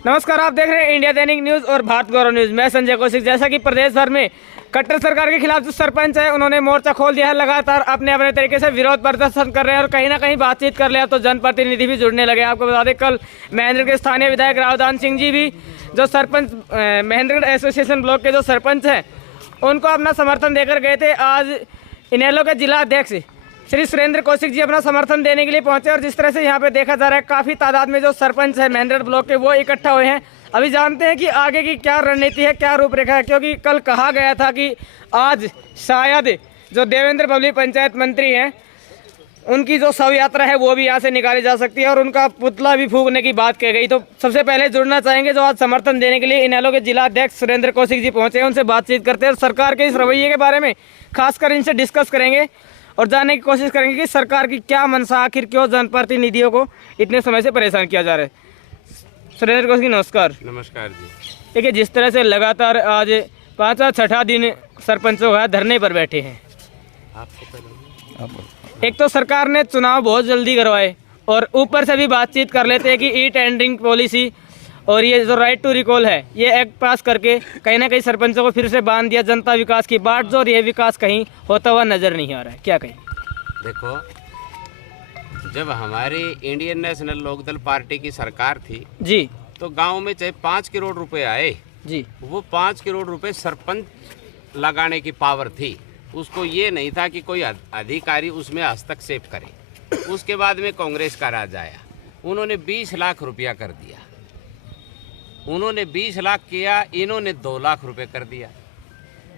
नमस्कार, आप देख रहे हैं इंडिया दैनिक न्यूज और भारत गौरव न्यूज। मैं संजय कौशिक। जैसा कि प्रदेश भर में कट्टर सरकार के खिलाफ जो सरपंच है उन्होंने मोर्चा खोल दिया है, लगातार अपने अपने तरीके से विरोध प्रदर्शन कर रहे हैं और कहीं ना कहीं बातचीत कर लिया तो जनप्रतिनिधि भी जुड़ने लगे। आपको बता दें, कल महेंद्रगढ़ के स्थानीय विधायक रावदान सिंह जी भी जो सरपंच महेंद्रगढ़ एसोसिएशन ब्लॉक के जो सरपंच हैं उनको अपना समर्थन देकर गए थे। आज इनेलो के जिला अध्यक्ष श्री सुरेंद्र कौशिक जी अपना समर्थन देने के लिए पहुंचे और जिस तरह से यहाँ पे देखा जा रहा है काफ़ी तादाद में जो सरपंच है महेंद्रगढ़ ब्लॉक के वो इकट्ठा हुए हैं। अभी जानते हैं कि आगे की क्या रणनीति है, क्या रूपरेखा है, क्योंकि कल कहा गया था कि आज शायद जो देवेंद्र बबली पंचायत मंत्री हैं उनकी जो शव यात्रा है वो भी यहाँ से निकाली जा सकती है और उनका पुतला भी फूंकने की बात कही गई। तो सबसे पहले जुड़ना चाहेंगे जो आज समर्थन देने के लिए इनेलो के जिला अध्यक्ष सुरेंद्र कौशिक जी पहुंचे हैं, उनसे बातचीत करते हैं और सरकार के इस रवैये के बारे में खासकर इनसे डिस्कस करेंगे और जानने की कोशिश करेंगे कि सरकार की क्या मंशा, आखिर क्यों जनप्रतिनिधियों को इतने समय से परेशान किया जा रहा है। सुरेंद्र कौशिक नमस्कार। नमस्कार जी। देखिए, जिस तरह से लगातार आज 5वां-6ठा दिन सरपंचों का धरने पर बैठे हैं, एक तो सरकार ने चुनाव बहुत जल्दी करवाए और ऊपर से भी बातचीत कर लेते हैं कि ई टेंडरिंग पॉलिसी और ये जो राइट टू रिकॉल है ये एक्ट पास करके कहीं ना कहीं सरपंचों को फिर से बांध दिया जनता विकास की बाट जो, और ये विकास कहीं होता हुआ नजर नहीं आ रहा है। क्या कहें? देखो, जब हमारी इंडियन नेशनल लोकदल पार्टी की सरकार थी जी, तो गांव में चाहे 5 करोड़ रुपए आए जी, वो 5 करोड़ रुपए सरपंच लगाने की पावर थी। उसको ये नहीं था कि कोई अधिकारी उसमें हस्तक्षेप करे। उसके बाद में कांग्रेस का राज आया, उन्होंने 20 लाख रुपया कर दिया। उन्होंने 20 लाख किया, इन्होंने 2 लाख रुपए कर दिया।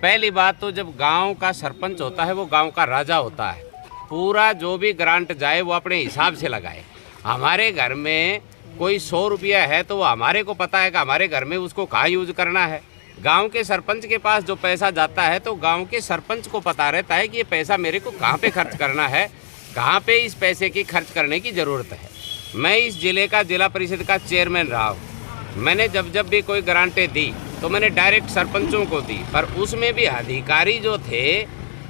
पहली बात तो जब गांव का सरपंच होता है वो गांव का राजा होता है। पूरा जो भी ग्रांट जाए वो अपने हिसाब से लगाए। हमारे घर में कोई 100 रुपया है तो वो हमारे को पता है कि हमारे घर में उसको कहाँ यूज करना है। गांव के सरपंच के पास जो पैसा जाता है तो गांव के सरपंच को पता रहता है कि ये पैसा मेरे को कहाँ पे खर्च करना है, कहाँ पे इस पैसे की खर्च करने की ज़रूरत है। मैं इस ज़िले का जिला परिषद का चेयरमैन रहा हूँ। मैंने जब भी कोई ग्रांटें दी तो मैंने डायरेक्ट सरपंचों को दी, पर उसमें भी अधिकारी जो थे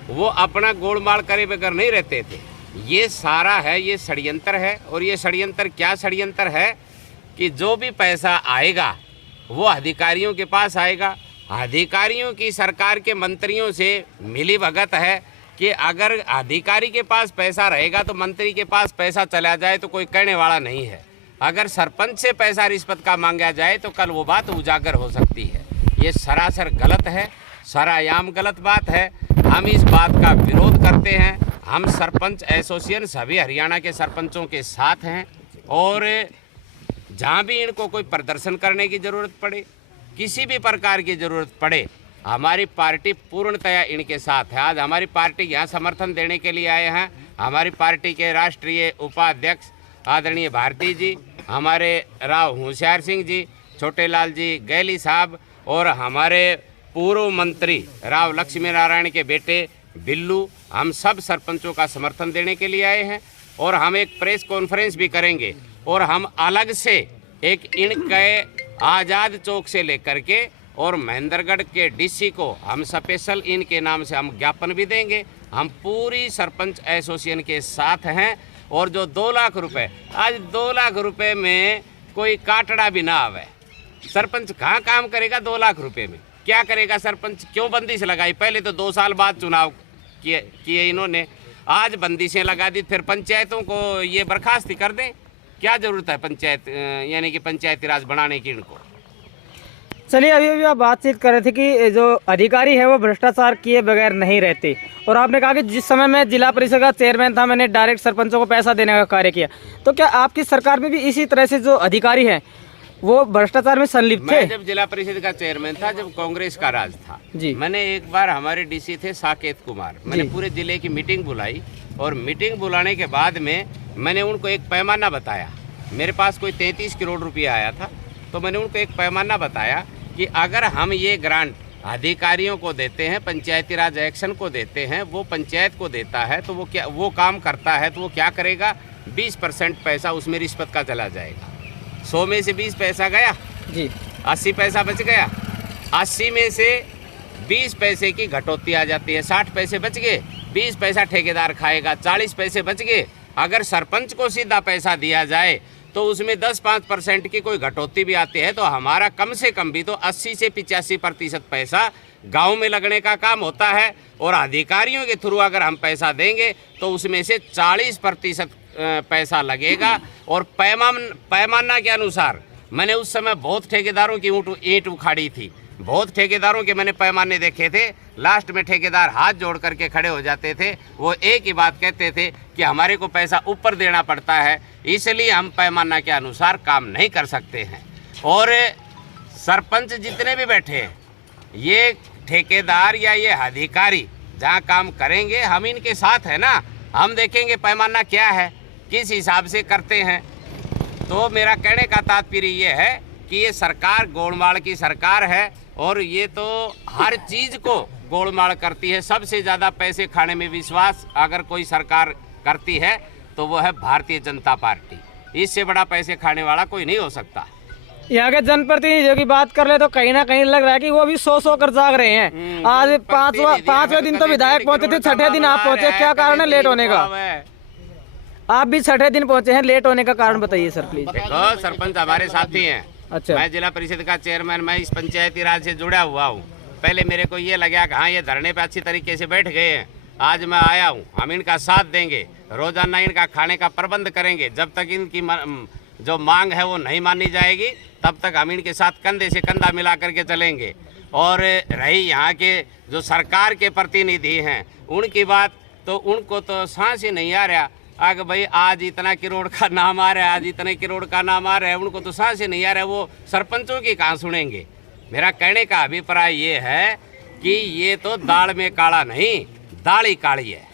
वो अपना गोलमाल करे बगैर नहीं रहते थे। ये सारा है, ये षड्यंत्र है। और ये षड्यंत्र क्या षड्यंत्र है कि जो भी पैसा आएगा वो अधिकारियों के पास आएगा। अधिकारियों की सरकार के मंत्रियों से मिली भगत है कि अगर अधिकारी के पास पैसा रहेगा तो मंत्री के पास पैसा चला जाए तो कोई कहने वाला नहीं है। अगर सरपंच से पैसा रिश्वत का मांगा जाए तो कल वो बात उजागर हो सकती है। ये सरासर गलत है, सरायाम गलत बात है। हम इस बात का विरोध करते हैं। हम सरपंच एसोसिएशन सभी हरियाणा के सरपंचों के साथ हैं और जहाँ भी इनको कोई प्रदर्शन करने की ज़रूरत पड़े, किसी भी प्रकार की ज़रूरत पड़े, हमारी पार्टी पूर्णतया इनके साथ है। आज हमारी पार्टी यहाँ समर्थन देने के लिए आए हैं। हमारी पार्टी के राष्ट्रीय उपाध्यक्ष आदरणीय भारती जी, हमारे राव होशियार सिंह जी, छोटेलाल जी गैली साहब और हमारे पूर्व मंत्री राव लक्ष्मी नारायण के बेटे बिल्लू, हम सब सरपंचों का समर्थन देने के लिए आए हैं। और हम एक प्रेस कॉन्फ्रेंस भी करेंगे और हम अलग से एक इनके आज़ाद चौक से लेकर के और महेंद्रगढ़ के डीसी को हम स्पेशल इनके नाम से हम ज्ञापन भी देंगे। हम पूरी सरपंच एसोसिएशन के साथ हैं। और जो 2 लाख रुपए, आज 2 लाख रुपए में कोई काटड़ा भी ना आवे। सरपंच कहाँ काम करेगा 2 लाख रुपए में? क्या करेगा सरपंच? क्यों बंदिश लगाई? पहले तो 2 साल बाद चुनाव किए इन्होंने, आज बंदिशें लगा दी। फिर पंचायतों को ये बर्खास्त कर दें? क्या ज़रूरत है पंचायत यानी कि पंचायती राज बनाने की इनको? चलिए, अभी आप बातचीत कर रहे थे कि जो अधिकारी है वो भ्रष्टाचार किए बगैर नहीं रहते और आपने कहा कि जिस समय मैं जिला परिषद का चेयरमैन था मैंने डायरेक्ट सरपंचों को पैसा देने का कार्य किया। तो क्या आपकी सरकार में भी इसी तरह से जो अधिकारी हैं वो भ्रष्टाचार में संलिप्त थे? मैं जब जिला परिषद का चेयरमैन था, जब कांग्रेस का राज था जी, मैंने एक बार, हमारे डीसी थे साकेत कुमार, मैंने पूरे जिले की मीटिंग बुलाई और मीटिंग बुलाने के बाद में मैंने उनको एक पैमाना बताया। मेरे पास कोई 33 करोड़ रुपया आया था तो मैंने उनको एक पैमाना बताया कि अगर हम ये ग्रांट अधिकारियों को देते हैं, पंचायती राज एक्शन को देते हैं, वो पंचायत को देता है तो वो काम करता है तो वो क्या करेगा, 20% पैसा उसमें रिश्वत का चला जाएगा। 100 में से 20 पैसा गया जी, 80 पैसा बच गया। 80 में से 20 पैसे की घटौती आ जाती है, 60 पैसे बच गए, 20 पैसा ठेकेदार खाएगा, 40 पैसे बच गए। अगर सरपंच को सीधा पैसा दिया जाए तो उसमें 10-5% की कोई घटौती भी आती है, तो हमारा कम से कम भी तो 80 से 85% पैसा गांव में लगने का काम होता है। और अधिकारियों के थ्रू अगर हम पैसा देंगे तो उसमें से 40% पैसा लगेगा। और पैमाना के अनुसार मैंने उस समय बहुत ठेकेदारों की ईंट उखाड़ी थी, बहुत ठेकेदारों के मैंने पैमाने देखे थे। लास्ट में ठेकेदार हाथ जोड़ करके खड़े हो जाते थे, वो एक ही बात कहते थे कि हमारे को पैसा ऊपर देना पड़ता है, इसलिए हम पैमाना के अनुसार काम नहीं कर सकते हैं। और सरपंच जितने भी बैठे हैं, ये ठेकेदार या ये अधिकारी जहाँ काम करेंगे, हम इनके साथ है ना, हम देखेंगे पैमाना क्या है, किस हिसाब से करते हैं। तो मेरा कहने का तात्पर्य ये है कि ये सरकार गोलमाल की सरकार है और ये तो हर चीज़ को गोलमाल करती है। सबसे ज़्यादा पैसे खाने में विश्वास अगर कोई सरकार करती है तो वो है भारतीय जनता पार्टी। इससे बड़ा पैसे खाने वाला कोई नहीं हो सकता। यहाँ के जनप्रतिनिधियों की बात कर ले तो कहीं ना कहीं लग रहा है कि वो भी सो कर जाग रहे हैं। आज पांचवें दिन तो विधायक पहुंचे थे, छठे दिन आप पहुंचे, क्या कारण है लेट होने का? आप भी छठे दिन पहुंचे हैं, लेट होने का कारण बताइए सर प्लीज। देखो, सरपंच हमारे साथी हैं। अच्छा, मैं जिला परिषद का चेयरमैन, मैं इस पंचायती राज से जुड़ा हुआ हूँ। पहले मेरे को ये लगा कि हाँ, ये धरने पे अच्छी तरीके से बैठ गए हैं, आज मैं आया हूँ, हम इनका साथ देंगे, रोजाना इनका खाने का प्रबंध करेंगे। जब तक इनकी जो मांग है वो नहीं मानी जाएगी तब तक हम इनके साथ कंधे से कंधा मिला करके चलेंगे। और रही यहाँ के जो सरकार के प्रतिनिधि हैं उनकी बात, तो उनको तो सांस ही नहीं आ रहा। आगे भाई आज इतना करोड़ का नाम आ रहा है, आज इतने करोड़ का नाम आ रहा है, उनको तो सांस ही नहीं आ रहा है। वो सरपंचों की कहाँ सुनेंगे? मेरा कहने का अभिप्राय ये है कि ये तो दाल में काला नहीं, दाल ही काली है।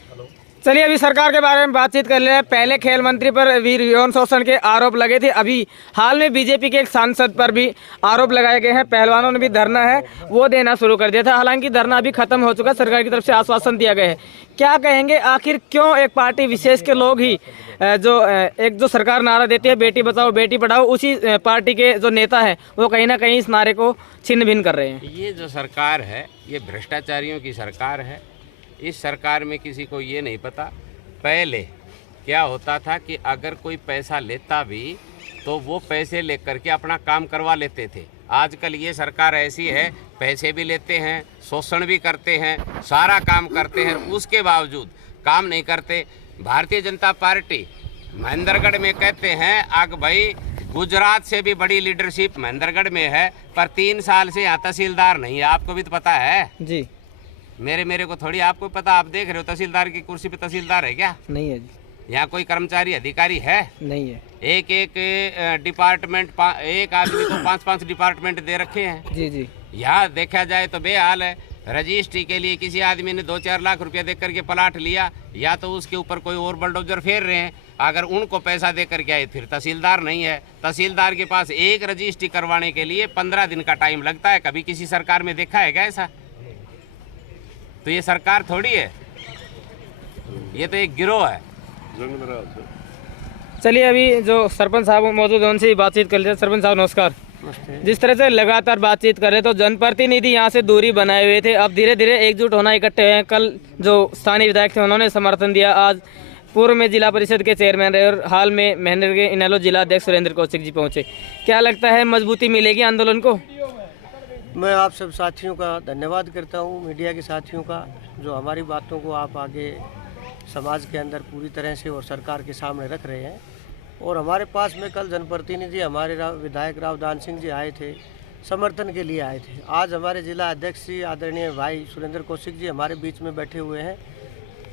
चलिए अभी सरकार के बारे में बातचीत कर ले। पहले खेल मंत्री पर वीर यौन शोषण के आरोप लगे थे, अभी हाल में बीजेपी के एक सांसद पर भी आरोप लगाए गए हैं। पहलवानों ने भी धरना है वो देना शुरू कर दिया था, हालांकि धरना अभी खत्म हो चुका, सरकार की तरफ से आश्वासन दिया गया है। क्या कहेंगे, आखिर क्यों एक पार्टी विशेष के लोग ही जो सरकार नारा देती है बेटी बचाओ बेटी पढ़ाओ, उसी पार्टी के जो नेता है वो कहीं ना कहीं इस नारे को छिन्न भिन्न कर रहे हैं? ये जो सरकार है ये भ्रष्टाचारियों की सरकार है। इस सरकार में किसी को ये नहीं पता पहले क्या होता था कि अगर कोई पैसा लेता भी तो वो पैसे लेकर के अपना काम करवा लेते थे। आजकल ये सरकार ऐसी है, पैसे भी लेते हैं, शोषण भी करते हैं, सारा काम करते हैं, उसके बावजूद काम नहीं करते। भारतीय जनता पार्टी महेंद्रगढ़ में कहते हैं आग भाई गुजरात से भी बड़ी लीडरशिप महेंद्रगढ़ में है, पर 3 साल से यहाँ तहसीलदार नहीं है। आपको भी तो पता है जी, मेरे को थोड़ी आपको पता। आप देख रहे हो तहसीलदार की कुर्सी पे तहसीलदार है क्या? नहीं है जी। यहाँ कोई कर्मचारी अधिकारी है? नहीं है। एक डिपार्टमेंट, एक आदमी को 5-5 डिपार्टमेंट दे रखे हैं। जी जी। यहाँ देखा जाए तो बेहाल है। रजिस्ट्री के लिए किसी आदमी ने 2-4 लाख रुपया दे करके प्लाट लिया, या तो उसके ऊपर कोई और बलडोजर फेर रहे हैं। अगर उनको पैसा दे करके आए फिर तहसीलदार नहीं है। तहसीलदार के पास एक रजिस्ट्री करवाने के लिए 15 दिन का टाइम लगता है। कभी किसी सरकार में देखा है क्या ऐसा? तो ये सरकार थोड़ी है, ये तो एक गिरोह है। चलिए अभी जो सरपंच साहब मौजूद है उनसे बातचीत कर लेते हैं। सरपंच साहब नमस्कार। जिस तरह से लगातार बातचीत कर रहे तो जनप्रतिनिधि यहाँ से दूरी बनाए हुए थे, अब धीरे धीरे एकजुट होना इकट्ठे हुए हैं। कल जो स्थानीय विधायक थे उन्होंने समर्थन दिया, आज पूर्व में जिला परिषद के चेयरमैन रहे और हाल में महेंद्र के इनेलो जिला अध्यक्ष सुरेंद्र कौशिक जी पहुंचे। क्या लगता है मजबूती मिलेगी आंदोलन को? मैं आप सब साथियों का धन्यवाद करता हूं, मीडिया के साथियों का, जो हमारी बातों को आप आगे समाज के अंदर पूरी तरह से और सरकार के सामने रख रहे हैं। और हमारे पास में कल जनप्रतिनिधि हमारे विधायक राव दान सिंह जी आए थे, समर्थन के लिए आए थे। आज हमारे जिला अध्यक्ष जी आदरणीय भाई सुरेंद्र कौशिक जी हमारे बीच में बैठे हुए हैं।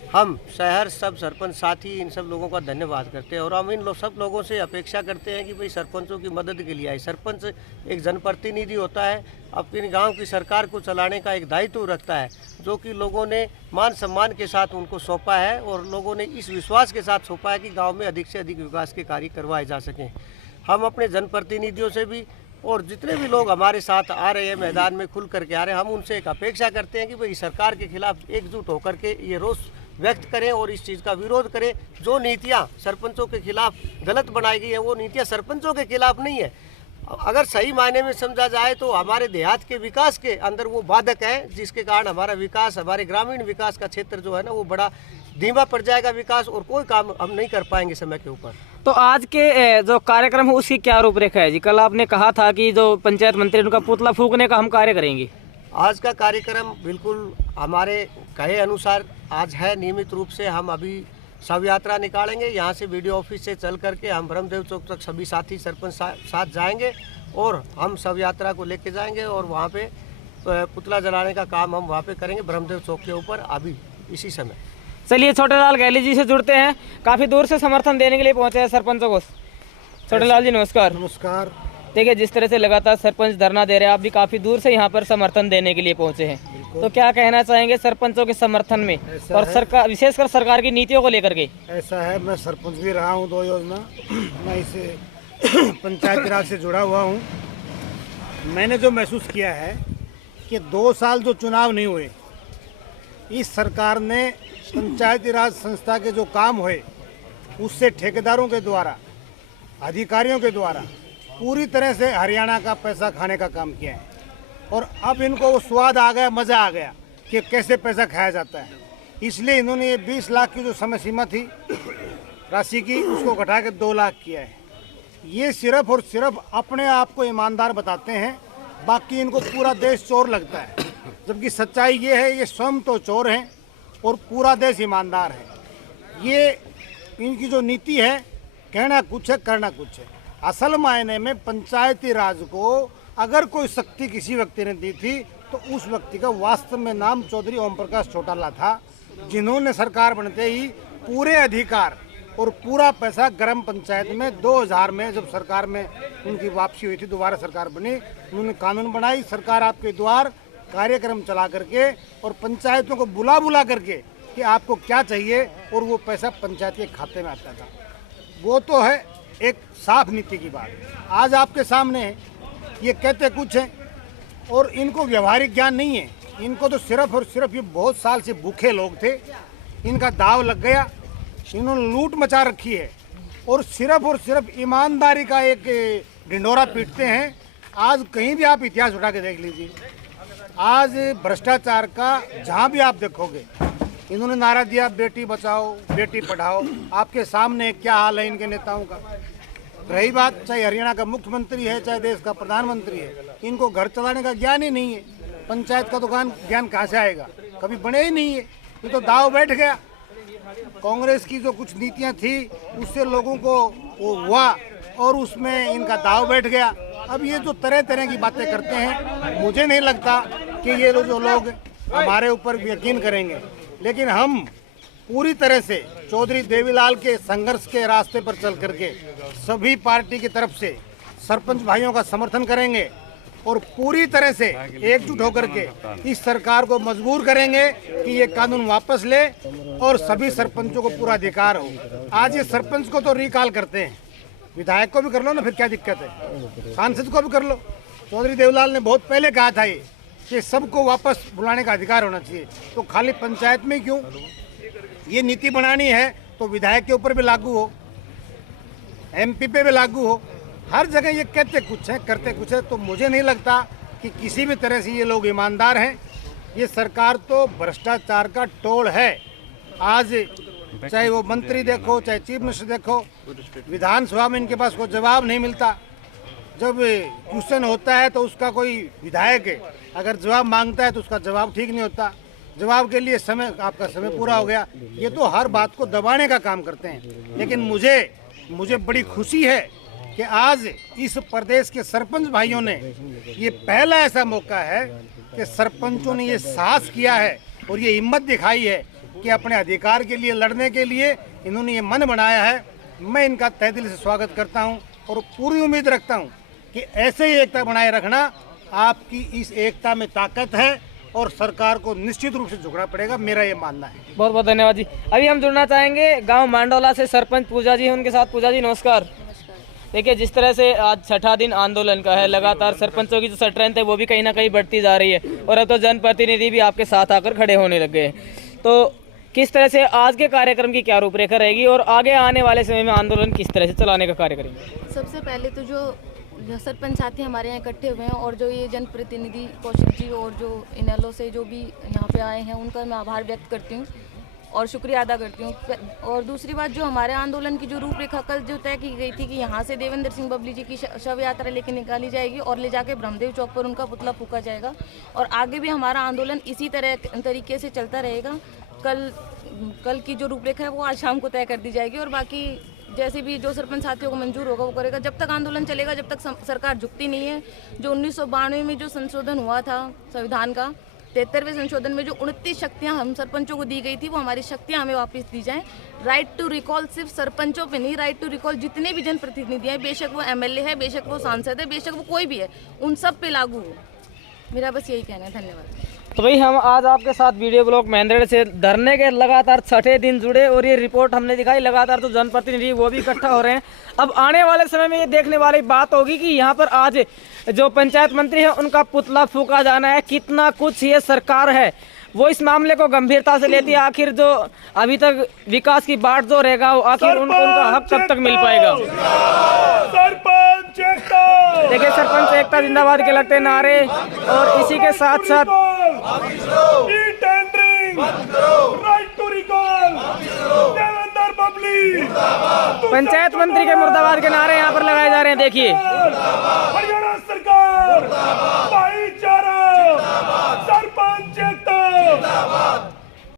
हम शहर सब सरपंच साथी इन सब लोगों का धन्यवाद करते हैं और हम इन सब लोगों से अपेक्षा करते हैं कि भाई सरपंचों की मदद के लिए आए। सरपंच एक जनप्रतिनिधि होता है, अपने गांव की सरकार को चलाने का एक दायित्व रखता है, जो कि लोगों ने मान सम्मान के साथ उनको सौंपा है और लोगों ने इस विश्वास के साथ सौंपा है कि गाँव में अधिक से अधिक विकास के कार्य करवाए जा सकें। हम अपने जनप्रतिनिधियों से भी और जितने भी लोग हमारे साथ आ रहे हैं, मैदान में खुल करके आ रहे हैं, हम उनसे एक अपेक्षा करते हैं कि भाई सरकार के खिलाफ एकजुट होकर के ये रोष व्यक्त करें और इस चीज़ का विरोध करें। जो नीतियां सरपंचों के खिलाफ गलत बनाई गई है वो नीतियां सरपंचों के खिलाफ नहीं है। अगर सही मायने में समझा जाए तो हमारे देहात के विकास के अंदर वो बाधक है, जिसके कारण हमारा विकास, हमारे ग्रामीण विकास का क्षेत्र जो है ना वो बड़ा धीमा पड़ जाएगा विकास, और कोई काम हम नहीं कर पाएंगे समय के ऊपर। तो आज के जो कार्यक्रम है उसकी क्या रूपरेखा है जी? कल आपने कहा था कि जो पंचायत मंत्री उनका पुतला फूंकने का हम कार्य करेंगे। आज का कार्यक्रम बिल्कुल हमारे कहे अनुसार आज है। नियमित रूप से हम अभी शव यात्रा निकालेंगे। यहाँ से वीडियो ऑफिस से चल करके हम ब्रह्मदेव चौक तक सभी साथी सरपंच साथ जाएंगे और हम शव यात्रा को लेके जाएंगे और वहाँ पे पुतला जलाने का काम हम वहाँ पे करेंगे ब्रह्मदेव चौक के ऊपर अभी इसी समय। चलिए छोटेलाल गहली जी से जुड़ते हैं, काफ़ी दूर से समर्थन देने के लिए पहुँचे हैं सरपंचों को। छोटेलाल जी नमस्कार। नमस्कार। देखिए जिस तरह से लगातार सरपंच धरना दे रहे हैं, आप भी काफ़ी दूर से यहाँ पर समर्थन देने के लिए पहुँचे हैं, तो क्या कहना चाहेंगे सरपंचों के समर्थन में और सरकार विशेषकर सरकार की नीतियों को लेकर के? ऐसा है, मैं सरपंच भी रहा हूँ 2 योजना, मैं इसे पंचायती राज से जुड़ा हुआ हूँ। मैंने जो महसूस किया है कि 2 साल जो चुनाव नहीं हुए, इस सरकार ने पंचायती राज संस्था के जो काम हुए उससे ठेकेदारों के द्वारा, अधिकारियों के द्वारा पूरी तरह से हरियाणा का पैसा खाने का काम किया है। और अब इनको वो स्वाद आ गया, मज़ा आ गया कि कैसे पैसा खाया जाता है। इसलिए इन्होंने ये 20 लाख की जो समय सीमा थी राशि की, उसको घटा के 2 लाख किया है। ये सिर्फ और सिर्फ अपने आप को ईमानदार बताते हैं, बाकी इनको पूरा देश चोर लगता है, जबकि सच्चाई ये है ये स्वयं तो चोर हैं और पूरा देश ईमानदार है। ये इनकी जो नीति है, कहना कुछ है करना कुछ है। असल मायने में पंचायती राज को अगर कोई शक्ति किसी व्यक्ति ने दी थी तो उस व्यक्ति का वास्तव में नाम चौधरी ओम प्रकाश चौटाला था, जिन्होंने सरकार बनते ही पूरे अधिकार और पूरा पैसा ग्राम पंचायत में 2000 में जब सरकार में उनकी वापसी हुई थी, दोबारा सरकार बनी, उन्होंने कानून बनाई, सरकार आपके द्वार कार्यक्रम चला करके और पंचायतों को बुला करके कि आपको क्या चाहिए, और वो पैसा पंचायत के खाते में आता था। वो तो है एक साफ नीति की बात। आज आपके सामने ये कहते कुछ हैं और इनको व्यवहारिक ज्ञान नहीं है। इनको तो सिर्फ और सिर्फ ये बहुत साल से भूखे लोग थे, इनका दाव लग गया, इन्होंने लूट मचा रखी है और सिर्फ ईमानदारी का एक ढिंढोरा पीटते हैं। आज कहीं भी आप इतिहास उठा के देख लीजिए, आज भ्रष्टाचार का जहाँ भी आप देखोगे, इन्होंने नारा दिया बेटी बचाओ बेटी पढ़ाओ। आपके सामने क्या हाल है इनके नेताओं का। रही बात चाहे हरियाणा का मुख्यमंत्री है चाहे देश का प्रधानमंत्री है, इनको घर चलाने का ज्ञान ही नहीं है। पंचायत का तो ज्ञान कहाँ से आएगा, कभी बने ही नहीं है। ये तो दाव बैठ गया। कांग्रेस की जो कुछ नीतियाँ थी उससे लोगों को वो हुआ और उसमें इनका दाव बैठ गया। अब ये जो तरह तरह की बातें करते हैं, मुझे नहीं लगता कि ये जो लोग हमारे ऊपर यकीन करेंगे, लेकिन हम पूरी तरह से चौधरी देवीलाल के संघर्ष के रास्ते पर चल करके सभी पार्टी की तरफ से सरपंच भाइयों का समर्थन करेंगे और पूरी तरह से एकजुट होकर के इस सरकार को मजबूर करेंगे कि ये कानून वापस ले और सभी सरपंचों को पूरा अधिकार हो। आज ये सरपंच को तो रिकॉल करते हैं, विधायक को भी कर लो ना, फिर क्या दिक्कत है, सांसद को भी कर लो। चौधरी देवीलाल ने बहुत पहले कहा था ये कि सबको वापस बुलाने का अधिकार होना चाहिए, तो खाली पंचायत में क्यों? ये नीति बनानी है तो विधायक के ऊपर भी लागू हो, एमपी पे भी लागू हो, हर जगह ये कहते कुछ है करते कुछ है। तो मुझे नहीं लगता कि किसी भी तरह से ये लोग ईमानदार हैं। ये सरकार तो भ्रष्टाचार का टोल है। आज चाहे वो मंत्री देखो चाहे चीफ मिनिस्टर देखो, विधानसभा में इनके पास कोई जवाब नहीं मिलता। जब क्वेश्चन होता है तो उसका कोई विधायक है अगर जवाब मांगता है तो उसका जवाब ठीक नहीं होता, जवाब के लिए आपका समय पूरा हो गया। ये तो हर बात को दबाने का काम करते हैं। लेकिन मुझे बड़ी खुशी है कि आज इस प्रदेश के सरपंच भाइयों ने ये पहला ऐसा मौका है कि सरपंचों ने ये साहस किया है और ये हिम्मत दिखाई है कि अपने अधिकार के लिए लड़ने के लिए इन्होंने ये मन बनाया है। मैं इनका तहे दिल से स्वागत करता हूं और पूरी उम्मीद रखता हूं कि ऐसे ही एकता बनाए रखना। आपकी इस एकता में ताकत है और सरकार को निश्चित रूप से झुकना पड़ेगा, मेरा ये मानना है। बहुत बहुत धन्यवाद जी। अभी हम जुड़ना चाहेंगे गांव मांडोला से सरपंच पूजा जी हैं, उनके साथ। पूजा जी नमस्कार। देखिए जिस तरह से आज 6ठा दिन आंदोलन का है, लगातार सरपंचों की जो स्ट्रेंथ है वो भी कहीं ना कहीं बढ़ती जा रही है और अब तो जनप्रतिनिधि भी आपके साथ आकर खड़े होने लग गए हैं, तो किस तरह से आज के कार्यक्रम की क्या रूपरेखा रहेगी और आगे आने वाले समय में आंदोलन किस तरह से चलाने का कार्य करेंगे? सबसे पहले तो जो सरपंच साथी हमारे यहाँ इकट्ठे हुए हैं और जो ये जनप्रतिनिधि कौशिक जी और जो इनेलो से जो भी यहाँ पे आए हैं, उनका मैं आभार व्यक्त करती हूँ। और शुक्रिया अदा करती हूँ। और दूसरी बात, जो हमारे आंदोलन की जो रूपरेखा कल जो तय की गई थी कि यहाँ से देवेंद्र सिंह बबली जी की शव यात्रा लेके निकाली जाएगी और ले जाके ब्रह्मदेव चौक पर उनका पुतला फूका जाएगा, और आगे भी हमारा आंदोलन इसी तरीके से चलता रहेगा। कल की जो रूपरेखा है वो आज शाम को तय कर दी जाएगी, और बाकी जैसे भी जो सरपंच साथियों को मंजूर होगा वो करेगा। जब तक आंदोलन चलेगा, जब तक सरकार झुकती नहीं है। जो 1992 में जो संशोधन हुआ था संविधान का, 73वें संशोधन में जो 29 शक्तियां हम सरपंचों को दी गई थी, वो हमारी शक्तियां हमें वापस दी जाएं। राइट टू रिकॉल सिर्फ सरपंचों पे नहीं, राइट टू रिकॉल जितने भी जनप्रतिनिधि हैं, बेशक वो एमएलए है, बेशक वो सांसद है, बेशक वो कोई भी है, उन सब पे लागू हो। मेरा बस यही कहना है। धन्यवाद। तो भाई हम आज आपके साथ वीडियो ब्लॉग महेंद्रगढ़ से धरने के लगातार 6ठे दिन जुड़े, और ये रिपोर्ट हमने दिखाई। लगातार तो जनप्रतिनिधि वो भी इकट्ठा हो रहे हैं। अब आने वाले समय में ये देखने वाली बात होगी कि यहाँ पर आज जो पंचायत मंत्री है उनका पुतला फूका जाना है। कितना कुछ ये सरकार है वो इस मामले को गंभीरता से लेती है। आखिर जो अभी तक विकास की बाट जो रहेगा, आखिर उनको उनका हक कब तक मिल पाएगा। देखिए, सरपंच एकता जिंदाबाद के लगते नारे, और इसी के साथ साथ पंचायत मंत्री के मुर्दाबाद के नारे यहाँ पर लगाए जा रहे हैं। देखिए